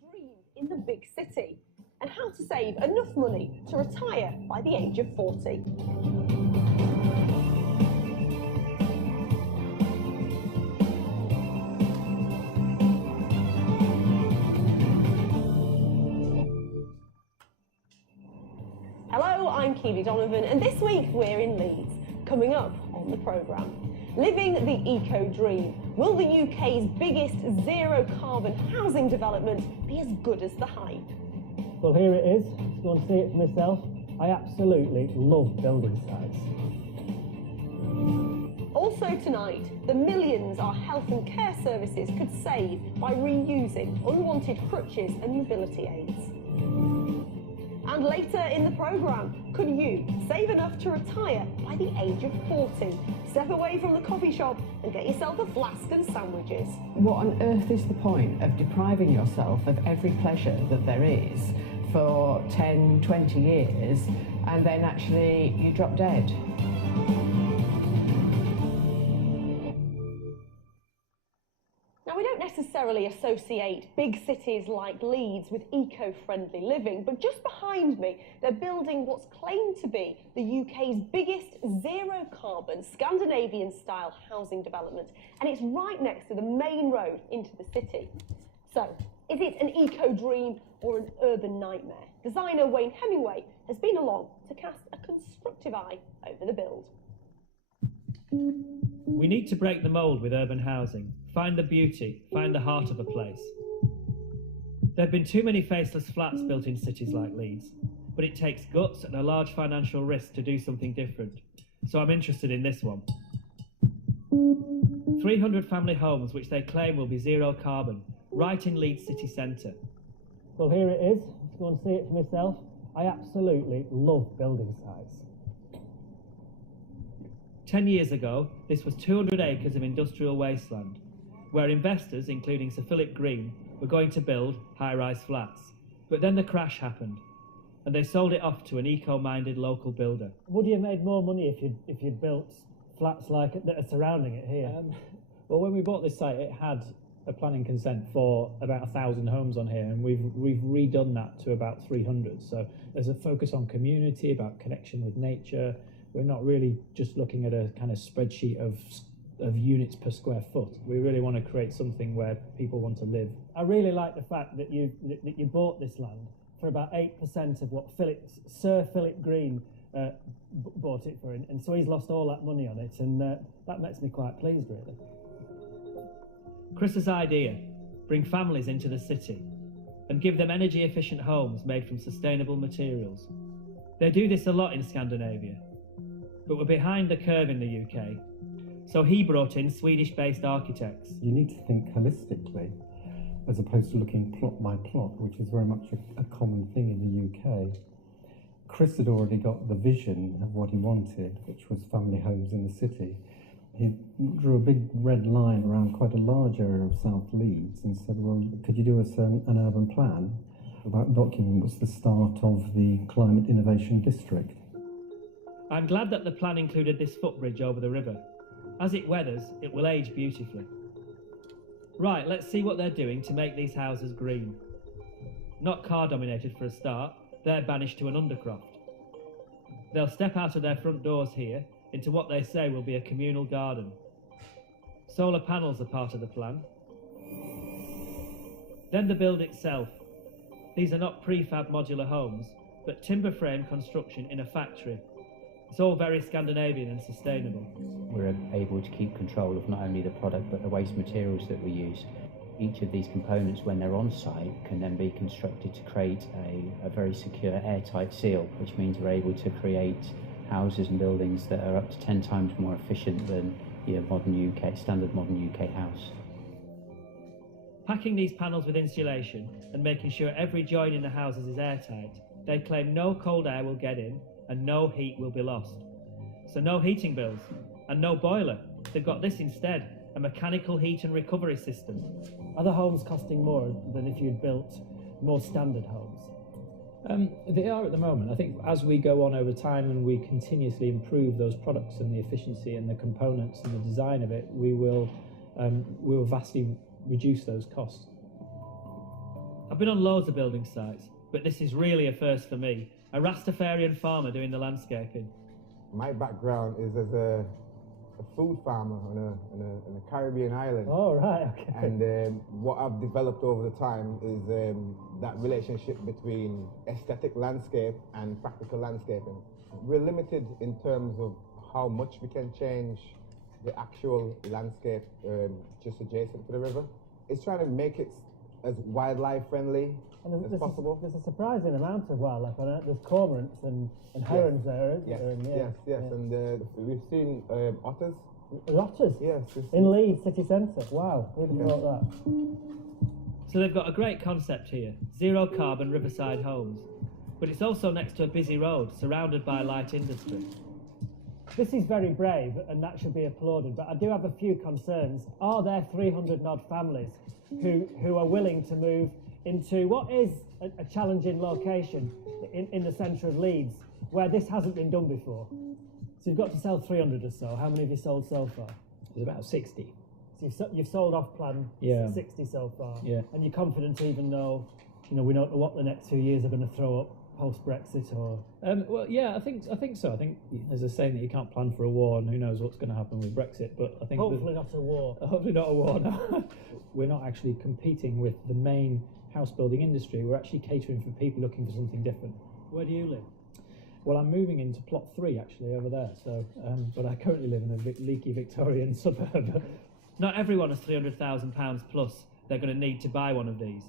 dream in the big city and how to save enough money to retire by the age of 40. Hello, I'm Keely Donovan, and this week we're in Leeds. Coming up on the programme, living the eco dream. Will the UK's biggest zero-carbon housing development be as good as the hype? Well, here it is. If you want to see it for myself, I absolutely love building sites. Also tonight, the millions our health and care services could save by reusing unwanted crutches and mobility aids. And later in the programme, could you save enough to retire by the age of 40? Step away from the coffee shop and get yourself a flask and sandwiches. What on earth is the point of depriving yourself of every pleasure that there is for 10, 20 years and then actually you drop dead? Now, we don't necessarily associate big cities like Leeds with eco-friendly living, but just behind me, they're building what's claimed to be the UK's biggest zero-carbon Scandinavian-style housing development, and it's right next to the main road into the city. So, is it an eco-dream or an urban nightmare? Designer Wayne Hemingway has been along to cast a constructive eye over the build. We need to break the mould with urban housing, find the beauty, find the heart of a place. There have been too many faceless flats built in cities like Leeds, but it takes guts and a large financial risk to do something different. So I'm interested in this one. 300 family homes which they claim will be zero carbon, right in Leeds city centre. Well, here it is. If you want to see it for myself, I absolutely love building sites. 10 years ago, this was 200 acres of industrial wasteland, where investors, including Sir Philip Green, were going to build high-rise flats. But then the crash happened, and they sold it off to an eco-minded local builder. Would you have made more money if you'd built flats like it that are surrounding it here? Well, when we bought this site, it had a planning consent for about 1,000 homes on here, and we've redone that to about 300. So there's a focus on community, about connection with nature. We're not really just looking at a kind of spreadsheet of units per square foot. We really want to create something where people want to live. I really like the fact that you bought this land for about 8% of what Sir Philip Green bought it for, and so he's lost all that money on it, and that makes me quite pleased, really. Chris's idea: bring families into the city and give them energy-efficient homes made from sustainable materials. They do this a lot in Scandinavia, but we're behind the curve in the UK. So he brought in Swedish-based architects. You need to think holistically, as opposed to looking plot by plot, which is very much a common thing in the UK. Chris had already got the vision of what he wanted, which was family homes in the city. He drew a big red line around quite a large area of South Leeds and said, well, could you do us an urban plan? That document was the start of the Climate Innovation District. I'm glad that the plan included this footbridge over the river. As it weathers, it will age beautifully. Right, let's see what they're doing to make these houses green. Not car-dominated for a start, they're banished to an undercroft. They'll step out of their front doors here into what they say will be a communal garden. Solar panels are part of the plan. Then the build itself. These are not prefab modular homes, but timber frame construction in a factory. It's all very Scandinavian and sustainable. We're able to keep control of not only the product but the waste materials that we use. Each of these components, when they're on site, can then be constructed to create a very secure airtight seal, which means we're able to create houses and buildings that are up to 10 times more efficient than your standard modern UK house. Packing these panels with insulation and making sure every join in the houses is airtight, they claim no cold air will get in and no heat will be lost. So no heating bills and no boiler. They've got this instead, a mechanical heat and recovery system. Are the homes costing more than if you'd built more standard homes? They are at the moment. I think as we go on over time and we continuously improve those products and the efficiency and the components and the design of it, we will vastly reduce those costs. I've been on loads of building sites, but this is really a first for me. A Rastafarian farmer doing the landscaping. My background is as a food farmer on a Caribbean island. Oh, right, okay. And what I've developed over the time is that relationship between aesthetic landscape and practical landscaping. We're limited in terms of how much we can change the actual landscape just adjacent to the river. It's trying to make it as wildlife friendly as possible. There's a surprising amount of wildlife on it. There's cormorants and herons there, isn't there? Yes. And we've seen otters. Otters? Yes. In Leeds city centre. Wow, who'd have thought that? So they've got a great concept here, zero carbon riverside homes. But it's also next to a busy road, surrounded by light industry. This is very brave, and that should be applauded, but I do have a few concerns. Are there 300 odd families who are willing to move into what is a challenging location in the centre of Leeds, where this hasn't been done before? So you've got to sell 300 or so. How many have you sold so far? There's about 60. So you've sold off plan 60 so far. Yeah. And you're confident, even though we don't know what the next 2 years are going to throw up post-Brexit, or? Well, yeah, I think so. I think there's a saying that you can't plan for a war, and who knows what's going to happen with Brexit. But I think hopefully not a war. Hopefully not a war. No. We're not actually competing with the main house building industry. We're actually catering for people looking for something different. Where do you live? Well, I'm moving into plot 3 actually over there. So, but I currently live in a leaky Victorian suburb. Not everyone has £300,000 plus they're going to need to buy one of these.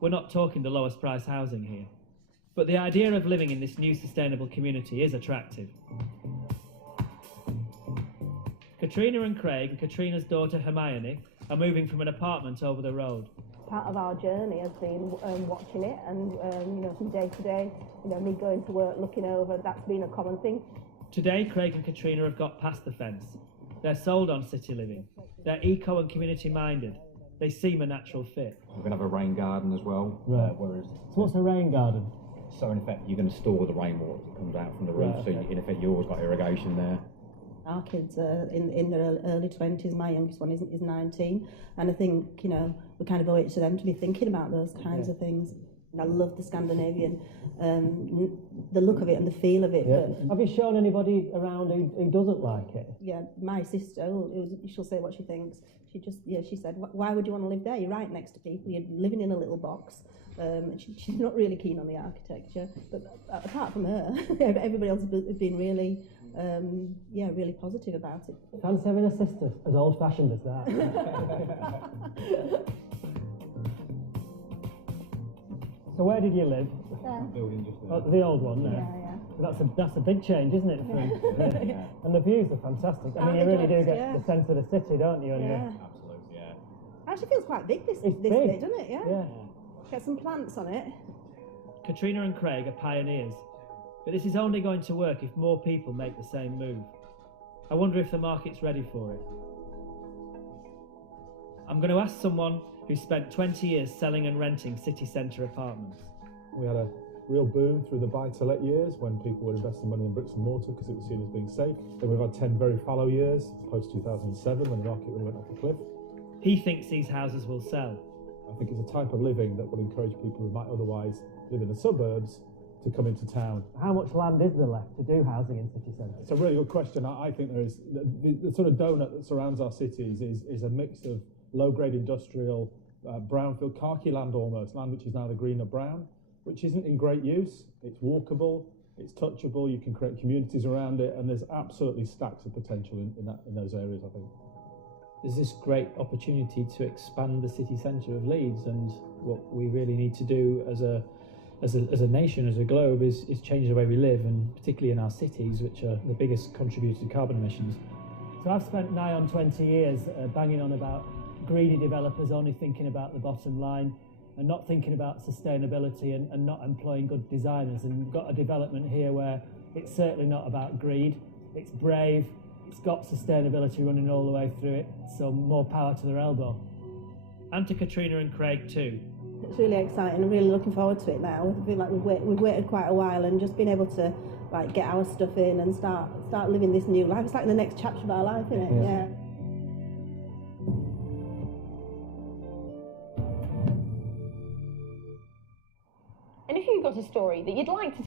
We're not talking the lowest price housing here. But the idea of living in this new sustainable community is attractive. Katrina and Craig and Katrina's daughter Hermione are moving from an apartment over the road. Part of our journey has been watching it, and from day to day, me going to work, looking over, that's been a common thing. Today, Craig and Katrina have got past the fence. They're sold on city living. They're eco and community minded. They seem a natural fit. We're going to have a rain garden as well. Right. So what's a rain garden? So in effect, you're going to store the rainwater that comes out from the roof. Right, So okay. in effect, you always got irrigation there. Our kids are in their early 20s. My youngest one is 19, and I think we kind of owe it to them to be thinking about those kinds of things. I love the Scandinavian, the look of it and the feel of it. Yeah. But, have you shown anybody around who doesn't like it? yeah, my sister, she'll say what she thinks. She said, why would you want to live there? You're right next to people. You're living in a little box. She's not really keen on the architecture, but apart from her, everybody else has been really, really positive about it. Fancy having a sister as old-fashioned as that. So where did you live? Building just there. Oh, the old one there. Yeah. That's a big change, isn't it? Yeah. And the views are fantastic. I mean, you really do get the sense of the city, don't you? Yeah. Absolutely, yeah. Actually feels quite big this It's bit, big. doesn't it? Yeah. Get some plants on it. Katrina and Craig are pioneers, but this is only going to work if more people make the same move. I wonder if the market's ready for it. I'm going to ask someone who spent 20 years selling and renting city centre apartments. We had a real boom through the buy-to-let years when people were investing money in bricks and mortar because it was seen as being safe. Then we've had 10 very fallow years, post-2007, when the market really went off the cliff. He thinks these houses will sell. I think it's a type of living that will encourage people who might otherwise live in the suburbs to come into town. How much land is there left to do housing in city centres? It's a really good question. I think there is the sort of donut that surrounds our cities is a mix of low-grade industrial, brownfield, khaki land almost, land which is now the green or brown, which isn't in great use. It's walkable, it's touchable, you can create communities around it, and there's absolutely stacks of potential in those areas, I think. There's this great opportunity to expand the city centre of Leeds, and what we really need to do as a nation, as a globe, is change the way we live, and particularly in our cities, which are the biggest contributors to carbon emissions. So I've spent nigh on 20 years banging on about greedy developers only thinking about the bottom line and not thinking about sustainability and not employing good designers. And we've got a development here where it's certainly not about greed, it's brave, it's got sustainability running all the way through it, so more power to their elbow. And to Katrina and Craig too. It's really exciting. I'm really looking forward to it now. I feel like we've waited quite a while, and just being able to get our stuff in and start living this new life. It's like the next chapter of our life, isn't it? Yeah. you've got a story that you'd like to